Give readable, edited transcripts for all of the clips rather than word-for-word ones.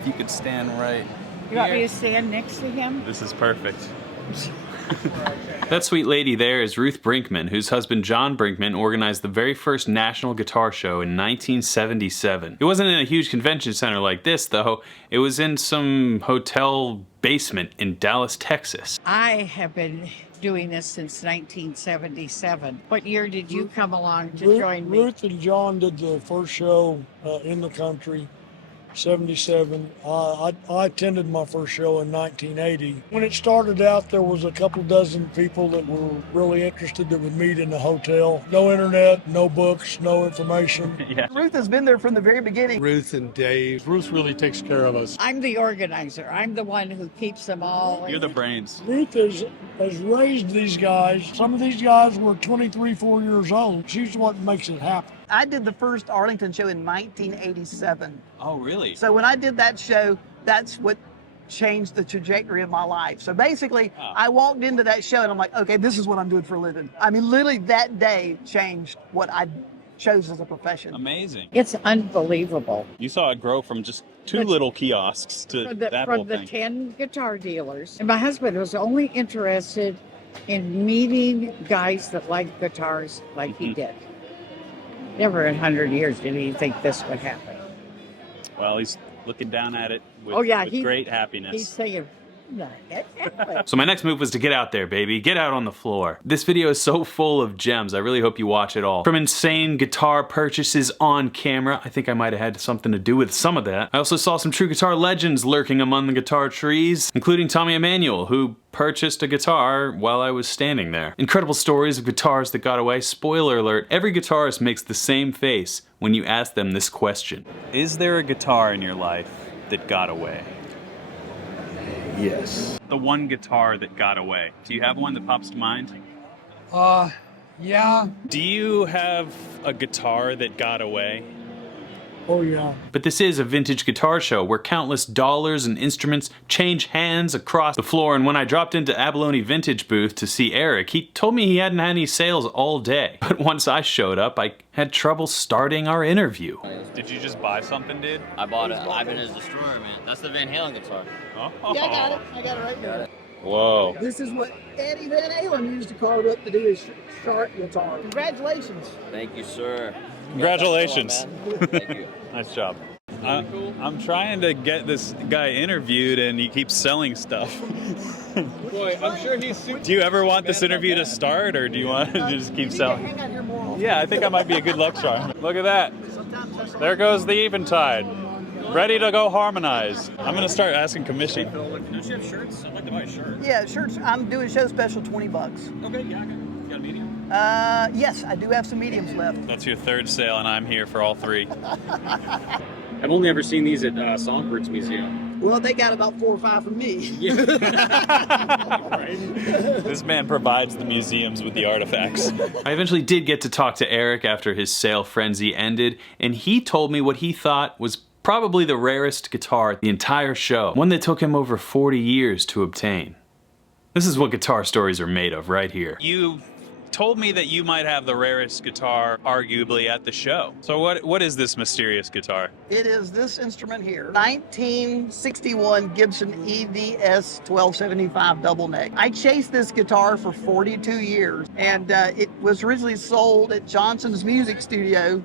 If you could stand right You want me to stand next to him? This is perfect. That sweet lady there is Ruth Brinkman, whose husband John Brinkman organized the very first National Guitar Show in 1977. It wasn't in a huge convention center like this, though. It was in some hotel basement in Dallas, Texas. I have been doing this since 1977. What year did you come along to join me? Ruth and John did the first show in the country. 77. I attended my first show in 1980. When it started out, there was a couple dozen people that were really interested that would meet in the hotel. No internet, no books, no information. Yeah. Ruth has been there from the very beginning. Ruth and Dave. Ruth really takes care of us. I'm the organizer. I'm the one who keeps them all. You're the brains. Ruth has raised these guys. Some of these guys were 23, 4 years old. She's what makes it happen. I did the first Arlington show in 1987. Oh, really? So when I did that show, that's what changed the trajectory of my life. So basically, I walked into that show and I'm like, okay, this is what I'm doing for a living. I mean, literally that day changed what I chose as a profession. Amazing. It's unbelievable. You saw it grow from just two little kiosks to that whole From the thing. 10 guitar dealers. And my husband was only interested in meeting guys that liked guitars like he did. Never in 100 years did he think this would happen. Well, he's looking down at it with, with great happiness. He's saying, no, that happened. So my next move was to get out there, baby. Get out on the floor. This video is so full of gems. I really hope you watch it all. From insane guitar purchases on camera. I think I might have had something to do with some of that. I also saw some true guitar legends lurking among the guitar trees, including Tommy Emmanuel, who purchased a guitar while I was standing there. Incredible stories of guitars that got away. Spoiler alert, every guitarist makes the same face when you ask them this question. Is there a guitar in your life that got away? Yes. The one guitar that got away. Do you have one that pops to mind? Yeah. Do you have a guitar that got away? Oh, yeah. But this is a vintage guitar show where countless dollars and instruments change hands across the floor, and when I dropped into Abalone Vintage booth to see Eric, he told me he hadn't had any sales all day. But once I showed up, I had trouble starting our interview. Did you just buy something, dude? I bought it. Ivan is Destroyer, man. That's the Van Halen guitar. Oh. Yeah, I got it. I got it right there. Whoa. This is what Eddie Van Halen used to carve up to do his sharp guitar. Congratulations. Thank you, sir. Congratulations. Thank you. Nice job. I'm trying to get this guy interviewed and he keeps selling stuff. Boy, I'm sure he's super. Do you ever want this interview to start, or do you want to just keep selling? Hang out here more often. Yeah, I think I might be a good luck charm. Look at that. There goes the Eventide. Ready to go harmonize. I'm going to start asking commission. Don't you have shirts? I'd like to buy a shirt. Yeah, shirts. I'm doing show special $20. Okay, yeah, I got it. You got a medium? Yes, I do have some mediums left. That's your third sale, and I'm here for all three. I've only ever seen these at Songbird's Museum. Well, they got about 4 or 5 from me. This man provides the museums with the artifacts. I eventually did get to talk to Eric after his sale frenzy ended, and he told me what he thought was probably the rarest guitar the entire show, one that took him over 40 years to obtain. This is what guitar stories are made of right here. You told me that you might have the rarest guitar arguably at the show. So what is this mysterious guitar? It is this instrument here, 1961 Gibson EVS 1275 double neck. I chased this guitar for 42 years, and it was originally sold at Johnson's Music Studio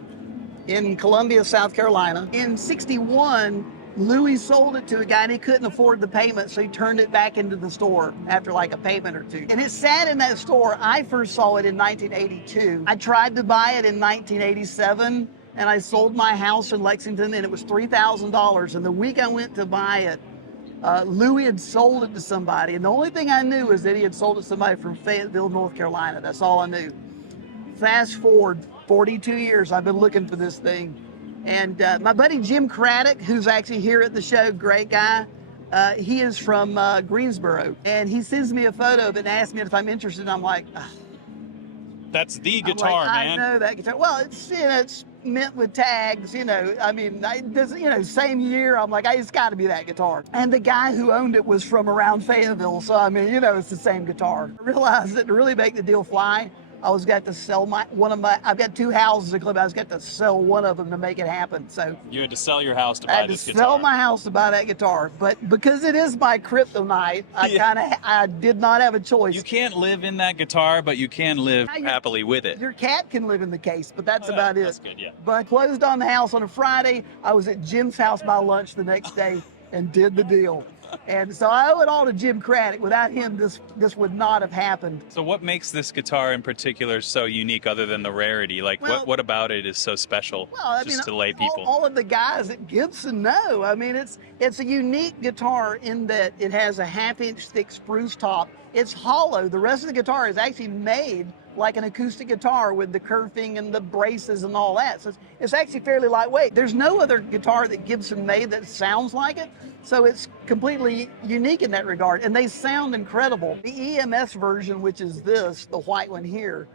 in Columbia, South Carolina. In 61, Louis sold it to a guy and he couldn't afford the payment, so he turned it back into the store after like a payment or two. And it sat in that store. I first saw it in 1982. I tried to buy it in 1987, and I sold my house in Lexington, and it was $3,000. And the week I went to buy it, Louis had sold it to somebody. And the only thing I knew is that he had sold it to somebody from Fayetteville, North Carolina. That's all I knew. Fast forward 42 years, I've been looking for this thing. And my buddy Jim Craddock, who's actually here at the show, great guy, he is from Greensboro. And he sends me a photo of it and asks me if I'm interested. And I'm like, ugh. That's the I'm guitar, like, man. I know that guitar. Well, it's mint with tags, I mean, same year. I'm like, it's got to be that guitar. And the guy who owned it was from around Fayetteville. So, I mean, it's the same guitar. I realized that to really make the deal fly, I was got to sell I've got 2 houses in Columbia. I was got to sell one of them to make it happen. So You had to sell your house to I buy had to this sell guitar. my house to buy that guitar. But because it is my kryptonite, I did not have a choice. You can't live in that guitar, but you can live happily with it. Your cat can live in the case, but that's about it. That's good, yeah. But I closed on the house on a Friday. I was at Jim's house by lunch the next day and did the deal. And so I owe it all to Jim Craddock. Without him, this would not have happened. So what makes this guitar in particular so unique other than the rarity? Like, what about it is so special to lay people? All of the guys at Gibson know. I mean, it's a unique guitar in that it has a 1/2-inch thick spruce top. It's hollow. The rest of the guitar is actually made like an acoustic guitar with the kerfing and the braces and all that. So it's actually fairly lightweight. There's no other guitar that Gibson made that sounds like it. So it's completely unique in that regard. And they sound incredible. The EMS version, which is this, the white one here,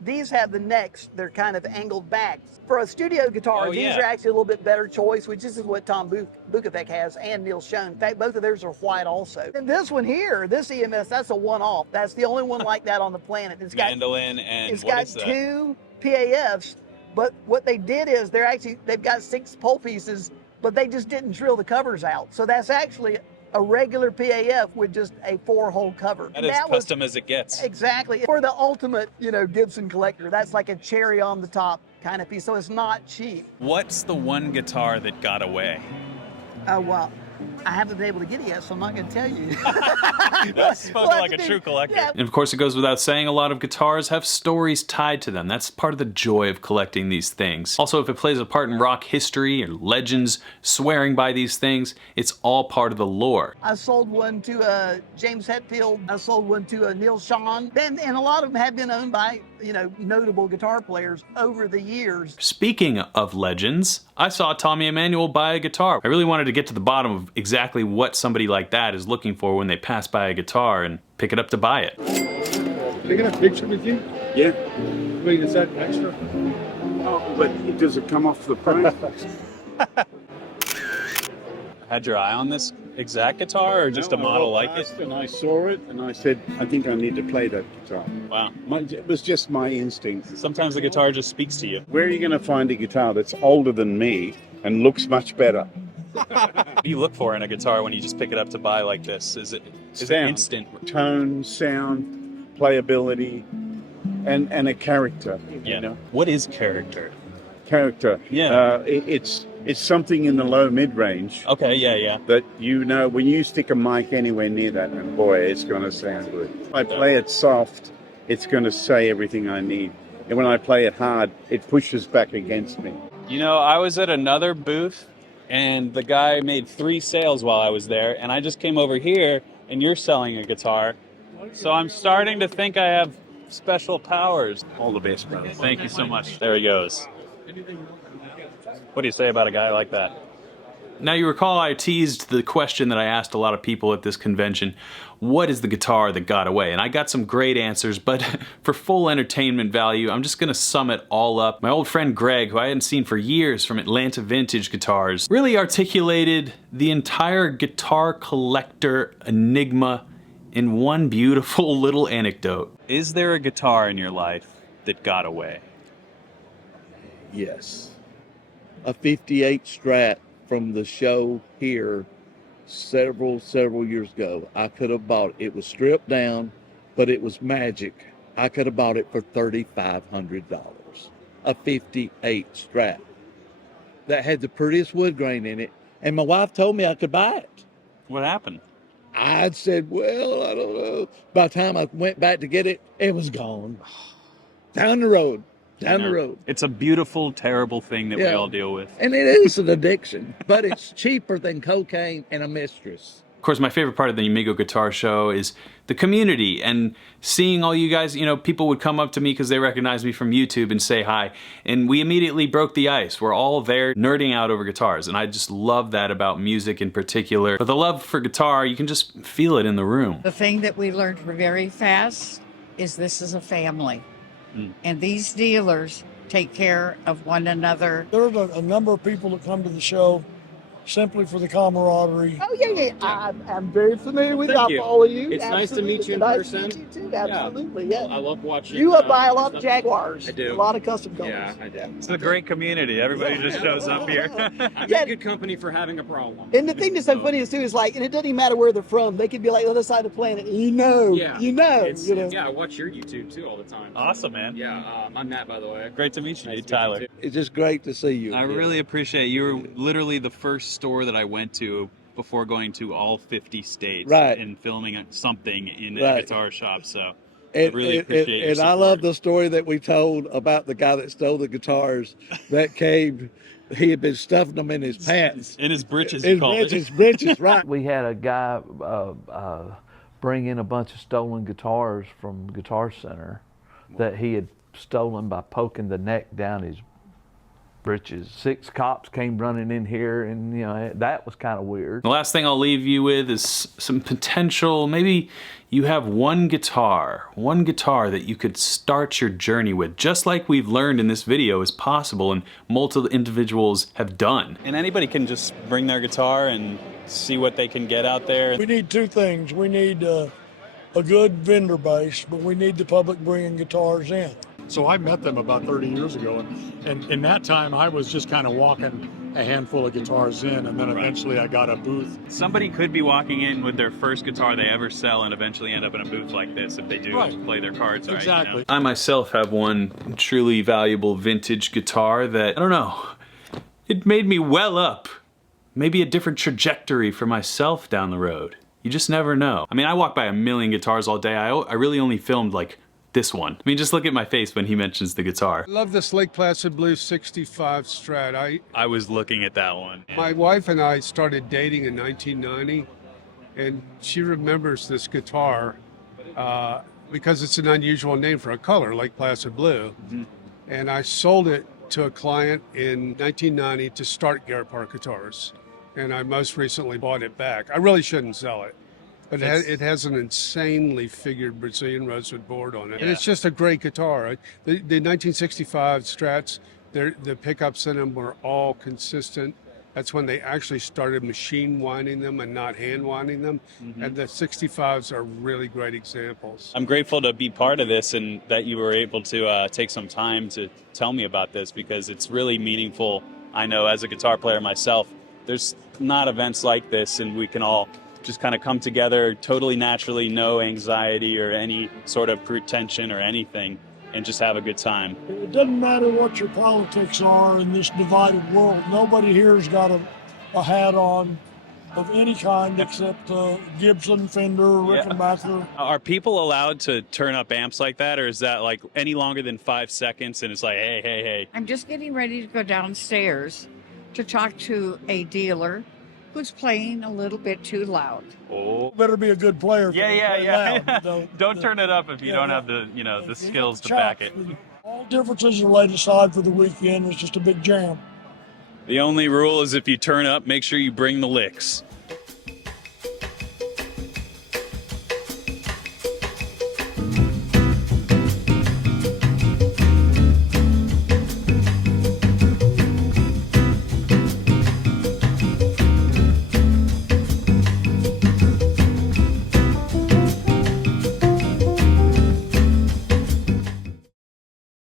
these have the necks, they're kind of angled back. For a studio guitar, these are actually a little bit better choice, which is what Tom Bukovac has and Neil Schoen. In fact, both of theirs are white also. And this one here, this EMS, that's a one-off. That's the only one like that on the planet. It's got mandolin and it's got 2 PAFs, but what they did is they've got 6 pole pieces, but they just didn't drill the covers out. So that's actually a regular PAF with just a 4-hole cover. That is custom as it gets. Exactly. For the ultimate, Gibson collector, that's like a cherry on the top kind of piece. So it's not cheap. What's the one guitar that got away? Well, I haven't been able to get it yet, so I'm not going to tell you. That's spoken like a true collector. Yeah. And of course, it goes without saying, a lot of guitars have stories tied to them. That's part of the joy of collecting these things. Also, if it plays a part in rock history or legends swearing by these things, it's all part of the lore. I sold one to James Hetfield. I sold one to Neil Schoen. And a lot of them have been owned by, notable guitar players over the years. Speaking of legends, I saw Tommy Emmanuel buy a guitar. I really wanted to get to the bottom of exactly what somebody like that is looking for when they pass by a guitar and pick it up to buy it. Taking a picture with you? Yeah. Wait, is that extra? Oh, but does it come off the price? Had your eye on this exact guitar or just a model like it? And I saw it and I said, I think I need to play that guitar. Wow. It was just my instinct. Sometimes the guitar just speaks to you. Where are you going to find a guitar that's older than me and looks much better? What do you look for in a guitar when you just pick it up to buy like this? Is it instant? Tone, sound, playability, and a character. Yeah. You know? What is character? Character. Yeah. It's something in the low mid-range. Okay, yeah. That when you stick a mic anywhere near that, and boy, it's going to sound good. If I play it soft, it's going to say everything I need. And when I play it hard, it pushes back against me. I was at another booth and the guy made 3 sales while I was there, and I just came over here and you're selling a guitar. So I'm starting to think I have special powers. All the best, brother. Thank you so much. There he goes. What do you say about a guy like that? Now, you recall I teased the question that I asked a lot of people at this convention. What is the guitar that got away? And I got some great answers, but for full entertainment value, I'm just gonna sum it all up. My old friend Greg, who I hadn't seen for years from Atlanta Vintage Guitars, really articulated the entire guitar collector enigma in one beautiful little anecdote. Is there a guitar in your life that got away? Yes. A 58 Strat from the show here several years ago. I could have bought it. It was stripped down, but it was magic. I could have bought it for $3,500. A 58 Strat that had the prettiest wood grain in it, and my wife told me I could buy it. What happened? I said, well, I don't know. By the time I went back to get it, it was gone. Down the road. It's a beautiful, terrible thing that we all deal with. And it is an addiction, but it's cheaper than cocaine and a mistress. Of course, my favorite part of the Amigo Guitar Show is the community and seeing all you guys. People would come up to me because they recognized me from YouTube and say hi, and we immediately broke the ice. We're all there nerding out over guitars, and I just love that about music in particular. But the love for guitar, you can just feel it in the room. The thing that we learned very fast is this is a family. And these dealers take care of one another. There's a number of people that come to the show simply for the camaraderie. Oh yeah. I'm very familiar with you. Thank I you. follow you. It's nice to meet you in Nice person. To meet you too. Absolutely. Yeah. I love watching. You buy a lot of Jaguars. I do. A lot of custom colors. Yeah, I do. It's a great community. Everybody just shows up here. I'm Yeah. in good company for having a problem. And the thing that's so funny is too is like, and it doesn't even matter where they're from. They could be like the other side of the planet. And you know. Yeah. Yeah, I watch your YouTube too all the time. Awesome, man. Yeah, I'm Matt, by the way. Great to meet you, Nice to meet Tyler. you, too. It's just great to see you. I really appreciate it. You were literally the first store that I went to before going to all 50 states Right. and filming something in a Right. guitar shop. So And, I really appreciate your and I support. love the story that we told about the guy that stole the guitars that came. He had been stuffing them in his pants. In his britches, His you call britches, it. britches, right. We had a guy bring in a bunch of stolen guitars from Guitar Center that he had stolen by poking the neck down his britches. 6 cops came running in here, and you know that was kind of weird. The last thing I'll leave you with is some potential, maybe you have one guitar that you could start your journey with, just like we've learned in this video is possible and multiple individuals have done. And anybody can just bring their guitar and see what they can get out there. We need 2 things. We need a good vendor base, but we need the public bringing guitars in. So I met them about 30 years ago, and in that time I was just kind of walking a handful of guitars in, and then eventually I got a booth. Somebody could be walking in with their first guitar they ever sell and eventually end up in a booth like this if they do play their cards right. Exactly. You know? I myself have one truly valuable vintage guitar that, I don't know, it made me well up. Maybe a different trajectory for myself down the road. You just never know. I mean, I walk by a million guitars all day. I really only filmed like this one. I mean, just look at my face when he mentions the guitar. I love this Lake Placid Blues 65 Strat. I was looking at that one. My wife and I started dating in 1990, and she remembers this guitar because it's an unusual name for a color, Lake Placid Blue. Mm-hmm. And I sold it to a client in 1990 to start Garrett Park Guitars. And I most recently bought it back. I really shouldn't sell it. But it has an insanely figured Brazilian rosewood board on it. And it's just a great guitar. The 1965 Strats, the pickups in them were all consistent. That's when they actually started machine winding them and not hand winding them. Mm-hmm. And the 65s are really great examples. I'm grateful to be part of this and that you were able to take some time to tell me about this because it's really meaningful. I know as a guitar player myself, there's not events like this and we can all just kind of come together totally naturally, no anxiety or any sort of pretension or anything, and just have a good time. It doesn't matter what your politics are in this divided world. Nobody here's got a hat on of any kind except Gibson, Fender, Rickenbacker. Are people allowed to turn up amps like that, or is that like any longer than 5 seconds and it's like, hey, hey, hey? I'm just getting ready to go downstairs to talk to a dealer who's playing a little bit too loud. Oh. Better be a good player. Yeah. Loud. Don't turn it up if you don't have the, the skills to back it. All differences are laid aside for the weekend. It's just a big jam. The only rule is if you turn up, make sure you bring the licks.